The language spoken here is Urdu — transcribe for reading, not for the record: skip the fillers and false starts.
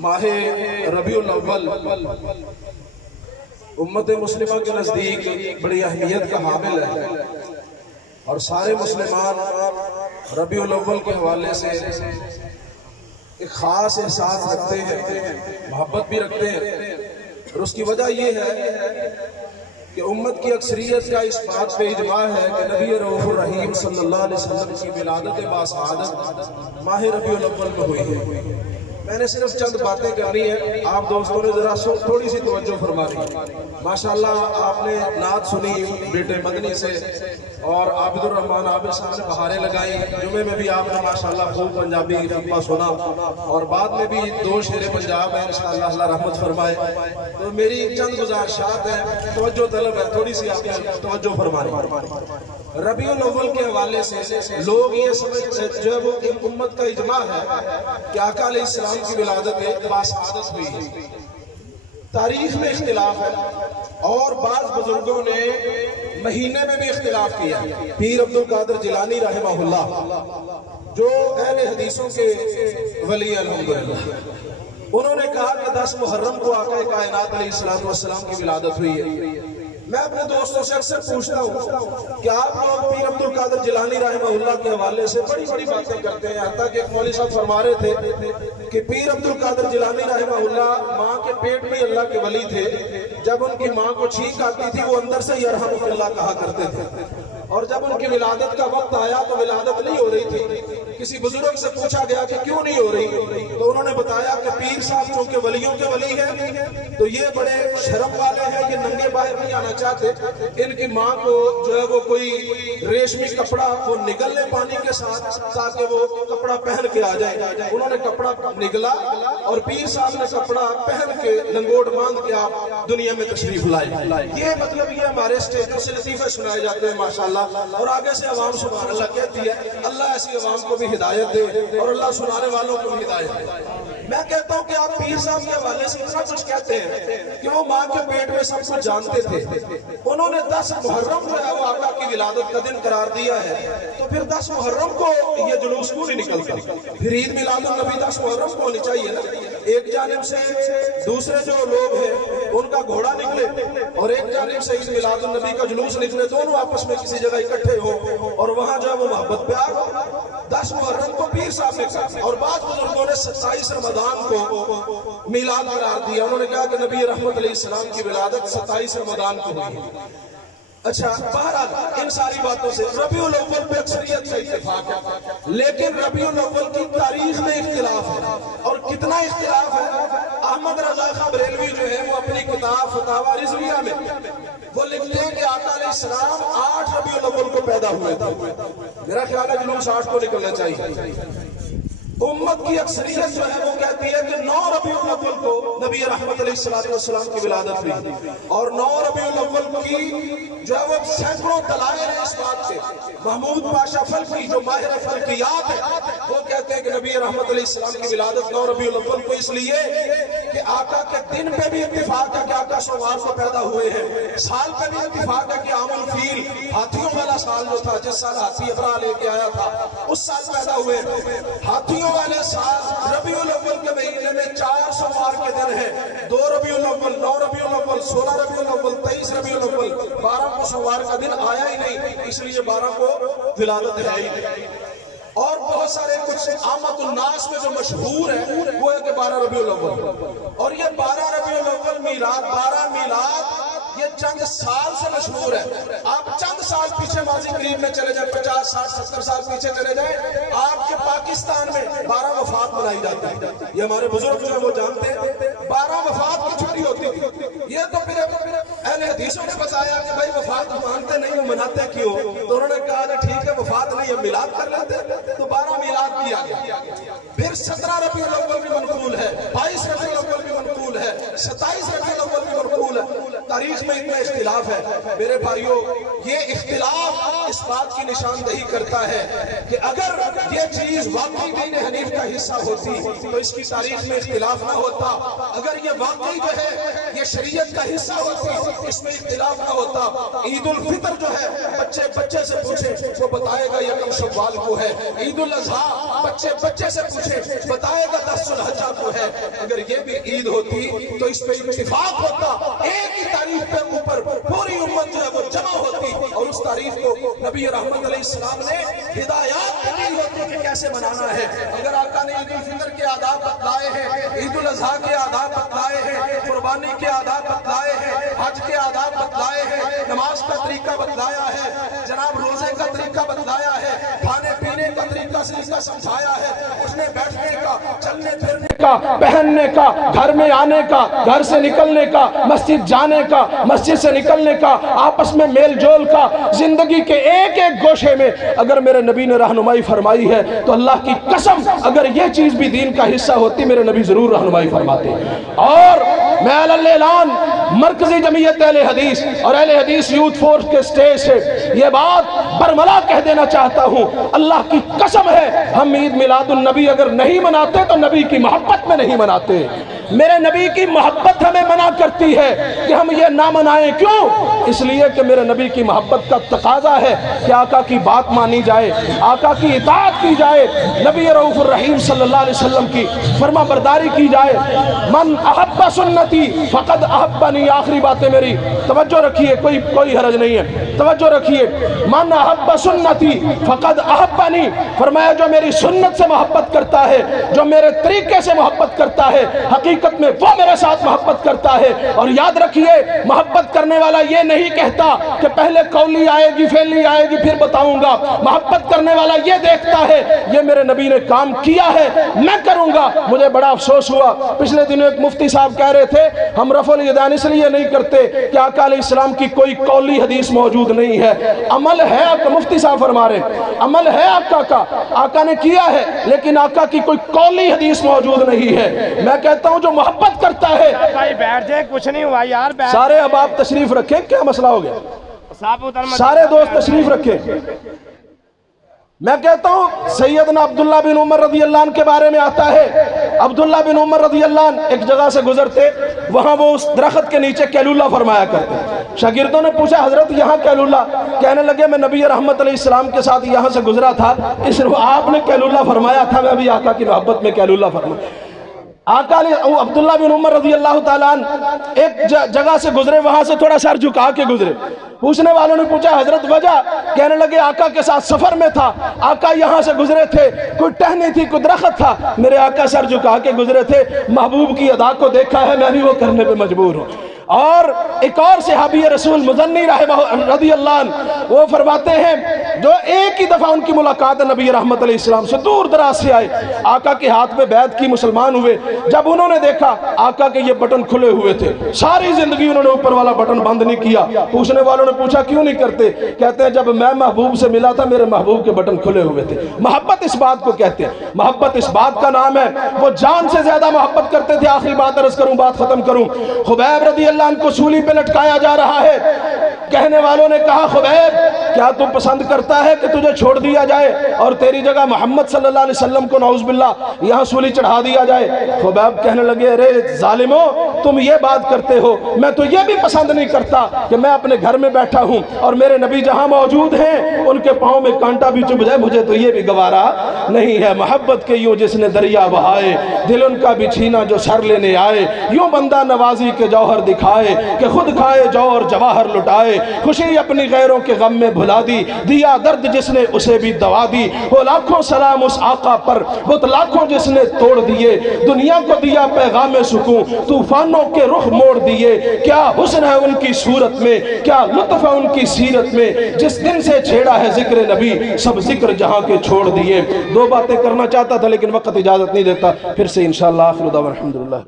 ماہ ربیع الاول امت مسلمہ کے نزدیک بڑی اہمیت کا حامل ہے، اور سارے مسلمان ربیع الاول کے حوالے سے ایک خاص احساس رکھتے ہیں، محبت بھی رکھتے ہیں، اور اس کی وجہ یہ ہے کہ امت کی اکثریت کا اس بات پہ اجماع ہے کہ نبی رؤوف الرحیم صلی اللہ علیہ وسلم کی ولادت باسعادت ماہ ربیع الاول میں ہوئی ہے۔ میں نے صرف چند باتیں کرنی ہیں، آپ دوستوں نے ذرا تھوڑی سی توجہ فرمانی۔ ماشاءاللہ آپ نے نعت سنی بیٹے مدنی سے، اور عابد الرحمن عابد صاحب نے بہاریں لگائی، جمعے میں بھی آپ نے ماشاءاللہ خوب پنجابی خطبہ سنا، اور بعد میں بھی 2 شعر پنجاب ہیں، انشاءاللہ اللہ رحمت فرمائے۔ تو میری چند گزارشات ہیں، توجہ طلب ہے، تھوڑی سی آپ نے توجہ فرمانی۔ ربیع الاول کے حوالے سے لوگ یہ سمجھتے ہیں، جو وہ امت کا اجماع ہے کہ آقا علیہ السلام کی ولادت باسعادت ہوئی ہے۔ تاریخ میں اختلاف ہے، اور بعض بزرگوں نے مہینے میں بھی اختلاف کیا۔ پیر عبد القادر جیلانی رحمہ اللہ جو اہل حدیثوں کے ولی الحمدللہ، انہوں نے کہا کہ 10 محرم کو آقا کائنات علیہ السلام کی ولادت ہوئی ہے۔ میں اپنے دوستوں سے اکثر پوچھتا ہوں کہ آپ لوگ پیر عبد القادر جیلانی رحمہ اللہ کے حوالے سے بڑی بڑی باتیں کرتے ہیں، حتیٰ کہ ایک مولوی صاحب فرما رہے تھے کہ پیر عبد القادر جیلانی رحمہ اللہ ماں کے پیٹ میں اللہ کے ولی تھے، جب ان کی ماں کو چھینک آتی تھی وہ اندر سے یرحمک اللہ کہا کرتے تھے، اور جب ان کی ولادت کا وقت آیا تو ولادت نہیں ہو رہی تھی۔ کسی بزرگ سے پوچھا گیا کہ کیوں نہیں ہو رہی، تو انہوں نے بتایا کہ پیر صاحب چونکہ ولیوں کے ولی ہیں تو یہ بڑے شرم والے ہیں، یہ ننگے باہر نہیں آنا چاہتے، ان کی ماں کو جو ہے وہ کوئی ریشمی کپڑا وہ نگل لے پانی کے ساتھ تاکہ وہ کپڑا پہن کے آ جائے۔ انہوں نے کپڑا نگلا اور پیر صاحب نے کپڑا پہن کے لنگوٹ باندھ کے آپ دنیا میں تشریف لائے۔ یہ مطلب یہ ہمارے اسٹیجوں سے لطیفے سنائے جاتے ہیں ماشاءاللہ، اور آگے سے عوام سبحان اللہ کہتی ہے۔ اللہ ایسی عوام کو بھی ہدایت دے اور اللہ سنانے والوں کو بھی ہدایت دے۔ میں کہتا ہوں کہ آپ پیر صاحب کے حوالے سے اتنا کچھ کہتے ہیں کہ وہ ماں کے پیٹ میں سب کچھ جانتے تھے، انہوں نے 10 محرم جو ہے وہ آقا کی ولادت کا دن قرار دیا ہے، تو پھر 10 محرم کو یہ جلوس کیوں نہیں نکلتا؟ پھر عید میلاد النبی 10 محرم کو ہونی چاہیے نا۔ ایک جانب سے دوسرے جو لوگ ہیں ان کا گھوڑا نکلے اور ایک جانب سے عید میلاد النبی کا جلوس نکلے، دونوں آپس میں کسی جگہ اکٹھے ہو اور وہاں جو ہے وہ محبت پیار ہو۔ 10 محرم کو پیر صاحب نے کہا، اور بعض بزرگوں نے 27 رمضان کو میلاد قرار دیا، انہوں نے کہا کہ نبی رحمت علیہ السلام کی ولادت 27 رمضان کو ہوئی۔ اچھا، بہرحال ان ساری باتوں سے ربیع الاول پہ اکثریت کا اتفاق ہے، لیکن ربیع الاول کی تاریخ میں اختلاف ہے، اور کتنا اختلاف ہے۔ احمد رضا خان بریلوی جو ہے وہ اپنی کتاب فتاوی رضویہ میں وہ لکھتے ہیں کہ آقا علیہ السلام 8 ربیع الاول کو پیدا ہوئے تھے۔ میرا خیال ہے جلوس 8 کو نکلنا چاہیے۔ امت کی اکثریت جو ہے وہ کہتی ہے کہ 9 ربیع الاول کو نبی رحمت علیہ السلام کی ولادت ہوئی، اور 9 ربیع الاول کی جو ہے وہ سینکڑوں دلائل ہیں اس بات کے۔ محمود پاشا فلکی جو ماہر فلکیات ہے وہ کہتے ہیں کہ نبی رحمت علیہ السلام کی ولادت 9 ربیع الاول کو اس لیے کہ آقا کے دن پہ بھی اتفاق ہے کہ آقا سوموار کو پیدا ہوئے ہیں، سال پہ بھی اتفاق ہے کہ عام الفیل ہاتھیوں والا سال جو تھا، جس سال ہاتھی ابرا لے کے آیا تھا اس سال پیدا ہوئے۔ ہاتھیوں والے سال ربیع الاول کے مہینے میں 4 سوموار کے دن ہیں، 2 ربیع الاول، 9 ربیع الاول، 16 ربیع الاول، 23 ربیع الاول، 12 کو سوموار کا دن آیا ہی نہیں، اس لیے 12 کو ولادت ہے ہی نہیں۔ اور بہت سارے کچھ عامت الناس میں جو مشہور ہے وہ ہے کہ 12 ربیع الاول، اور یہ 12 ربیع الاول میلاد، 12 میلاد یہ چند سال سے مشہور ہے۔ آپ چند سال پیچھے ماضی قریب میں چلے جائیں، 50 60 70 سال پیچھے چلے جائیں، آپ کے پاکستان میں 12 وفات منائی جاتی ہے۔ یہ ہمارے بزرگ جو ہیں وہ جانتے ہیں 12 وفات کی چھٹی ہوتی تھی۔ یہ تو پھر اہل حدیثوں نے بتایا کہ بھائی وفات مانتے نہیں ہو، مناتے کیوں؟ تو انہوں نے کہا کہ ٹھیک ہے وفات نہیں ہے، میلاد کر لیتے، تو 12 میلاد کیا گیا۔ پھر 17 ربیع الاول بھی منقول ہے، 22 ربیع الاول بھی منقول ہے، 27 ربیع الاول بھی منقول ہے۔ تاریخ میں اتنا اختلاف ہے میرے بھائیوں، یہ اختلاف اس بات کی نشاندہی کرتا ہے کہ اگر یہ چیز واقعی دین حنیف کا حصہ ہوتی تو اس کی تاریخ میں اختلاف نہ ہوتا، اگر یہ واقعی جو ہے یہ شریعت کا حصہ ہوتی اس میں اختلاف نہ ہوتا۔ عید الفطر جو ہے بچے سے پوچھے وہ بتائے گا یکم شوال کو ہے، عید الاضحیٰ بچے بچے سے پوچھے بتائے گا 10 ذوالحجہ کو ہے. اگر یہ بھی عید ہوتی تو اس پہ اتفاق ہوتا, ایک ہی تاریخ پہ اوپر پوری امت جو ہے وہ جمع ہوتی, اور اس تاریخ کو نبی رحمت علیہ السلام نے ہدایات دی ہوتی کہ کیسے منانا ہے. اگر آقا نے عید الفطر کے آداب بتلائے ہیں, عید الاضحیٰ کے آداب بتلائے ہیں, قربانی کے آداب بتلائے ہیں, حج کے آداب بتلائے ہیں, نماز کا طریقہ بتلایا ہے, جناب روزے کا طریقہ بتلایا ہے, کھانے پینے کا طریقہ سمجھایا ہے, اٹھنے بیٹھنے کا, چلنے پھرنے کا, پہننے کا, گھر میں آنے کا, گھر سے نکلنے کا, مسجد جانے کا, مسجد سے نکلنے کا, آپس میں میل جول کا, زندگی کے ایک ایک گوشے میں اگر میرے نبی نے رہنمائی فرمائی ہے تو اللہ کی قسم اگر یہ چیز بھی دین کا حصہ ہوتی میرے نبی ضرور رہنمائی فرماتے. اور میں اعلان مرکزی جمعیت اہل حدیث اور اہل حدیث یوتھ فورس کے سٹیج سے یہ بات برملا کہہ دینا چاہتا ہوں, اللہ کی قسم ہے ہم عید میلاد النبی اگر نہیں مناتے تو نبی کی محبت میں نہیں مناتے. میرے نبی کی محبت ہمیں منع کرتی ہے کہ ہم یہ نہ منائیں. کیوں؟ اس لیے کہ میرے نبی کی محبت کا تقاضا ہے کہ آقا کی بات مانی جائے, آقا کی اطاعت کی جائے, نبی رؤوف الرحیم صلی اللہ علیہ وسلم کی فرما برداری کی جائے. من احب سنتی فقد احبنی. آخری باتیں میری توجہ رکھیے, کوئی حرج نہیں ہے, توجہ رکھیے. من احب سنتی فقد احبنی, فرمایا جو میری سنت سے محبت کرتا ہے, جو میرے طریقے سے محبت کرتا ہے, حقیقت میں وہ میرے ساتھ محبت کرتا ہے. اور یاد رکھیے محبت کرنے والا یہ نہیں کہتا کہ پہلے قولی آئے گی فعلی آئے گی پھر بتاؤں گا. محبت کرنے والا یہ دیکھتا ہے یہ میرے نبی نے کام کیا ہے میں کروں گا. مجھے بڑا افسوس ہوا, پچھلے دنوں ایک مفتی صاحب کہہ رہے تھے ہم رفع الیدین اس لیے نہیں کرتے کہ آقا علیہ السلام کی کوئی قولی حدیث موجود نہیں ہے. عمل ہے آقا, مفتی صاحب فرما رہے ہیں عمل ہے آقا کا, آقا نے کیا ہے, لیکن آقا کی کوئی قولی حدیث موجود نہیں ہے. میں کہتا ہوں جو محبت کرتا ہے. بھائی بیٹھ جائے, کچھ نہیں ہوا یار. سارے اب آپ تشریف رکھیں, کیا مسئلہ ہو گیا, سارے دوست تشریف رکھیں. میں کہتا ہوں سیدنا عبداللہ بن عمر رضی اللہ عنہ کے بارے میں آتا ہے. عبداللہ بن عمر رضی اللہ عنہ ایک جگہ سے گزرتے, وہاں وہ اس درخت کے نیچے کیلولہ فرمایا کرتے. شاگردوں نے پوچھا حضرت یہاں کیلولہ, کہنے لگے میں نبی رحمت علیہ السلام کے ساتھ یہاں سے گزرا تھا, اس لیے آپ نے کیلولہ فرمایا تھا, میں بھی آقا کی محبت میں کیلولہ فرمایا. آقا عبداللہ بن عمر رضی اللہ تعالیٰ عنہ ایک جگہ سے گزرے, وہاں سے تھوڑا سر جھکا کے گزرے. پوچھنے والوں نے پوچھا حضرت وجہ, کہنے لگے آقا کے ساتھ سفر میں تھا, آقا یہاں سے گزرے تھے, کوئی ٹہنی تھی, کوئی درخت تھا, میرے آقا سر جھکا کے گزرے تھے, محبوب کی ادا کو دیکھا ہے, میں بھی وہ کرنے پہ مجبور ہوں. اور ایک اور صحابی رسول مزنی رضی اللہ عنہ وہ فرماتے ہیں جو ایک ہی دفعہ ان کی ملاقات نبی رحمت علیہ السلام سے دور دراز سے آئے, آقا کے ہاتھ میں بیعت کی, مسلمان ہوئے. جب انہوں نے دیکھا آقا کے یہ بٹن کھلے ہوئے تھے, ساری زندگی انہوں نے اوپر والا بٹن بند نہیں کیا. پوچھنے والوں نے پوچھا کیوں نہیں کرتے, کہتے ہیں جب میں محبوب سے ملا تھا میرے محبوب کے بٹن کھلے ہوئے تھے. محبت اس بات کو کہتے ہیں, محبت اس بات کا نام ہے, وہ جان سے زیادہ محبت کرتے تھے. آخری بات عرض کروں, بات ختم کروں. خبیب رضی اللہ عنہ کو سولی پہ لٹکایا جا رہا ہے. کہنے والوں نے کہا خبیب کیا تو پسند کرتا ہے کہ تجھے چھوڑ دیا جائے اور تیری جگہ محمد صلی اللہ علیہ وسلم کو نعوذ باللہ یہاں سولی چڑھا دیا جائے؟ خبیب کہنے لگے ارے ظالمو تم یہ بات کرتے ہو, میں تو یہ بھی پسند نہیں کرتا کہ میں اپنے گھر میں بیٹھا ہوں اور میرے نبی جہاں موجود ہیں ان کے پاؤں میں کانٹا بھی چبھ جائے, مجھے تو یہ بھی گوارا نہیں ہے. محبت کے یوں جس نے دریا بہائے, دل ان کا بھی چھینا جو سر لینے آئے. یوں بندہ نوازی کے جوہر دکھائے کہ خود کھائے جو اور جواہر لٹائے. خوشی اپنی غیروں کے غم میں بھلا دی, دیا درد جس نے اسے بھی دوا دی. ہو لاکھوں سلام اس آقا پر, بت لاکھوں جس نے توڑ دیے. دنیا کو دیا پیغام سکون, طوفانوں کے رخ موڑ دیے. کیا حسن ہے ان کی صورت میں, کیا لطف ہے ان کی سیرت میں. جس دن سے چھیڑا ہے ذکر نبی, سب ذکر جہاں کے چھوڑ دیے. دو باتیں کرنا چاہتا تھا لیکن وقت اجازت نہیں دیتا. پھر سے انشاءاللہ آخر دعوانا الحمدللہ.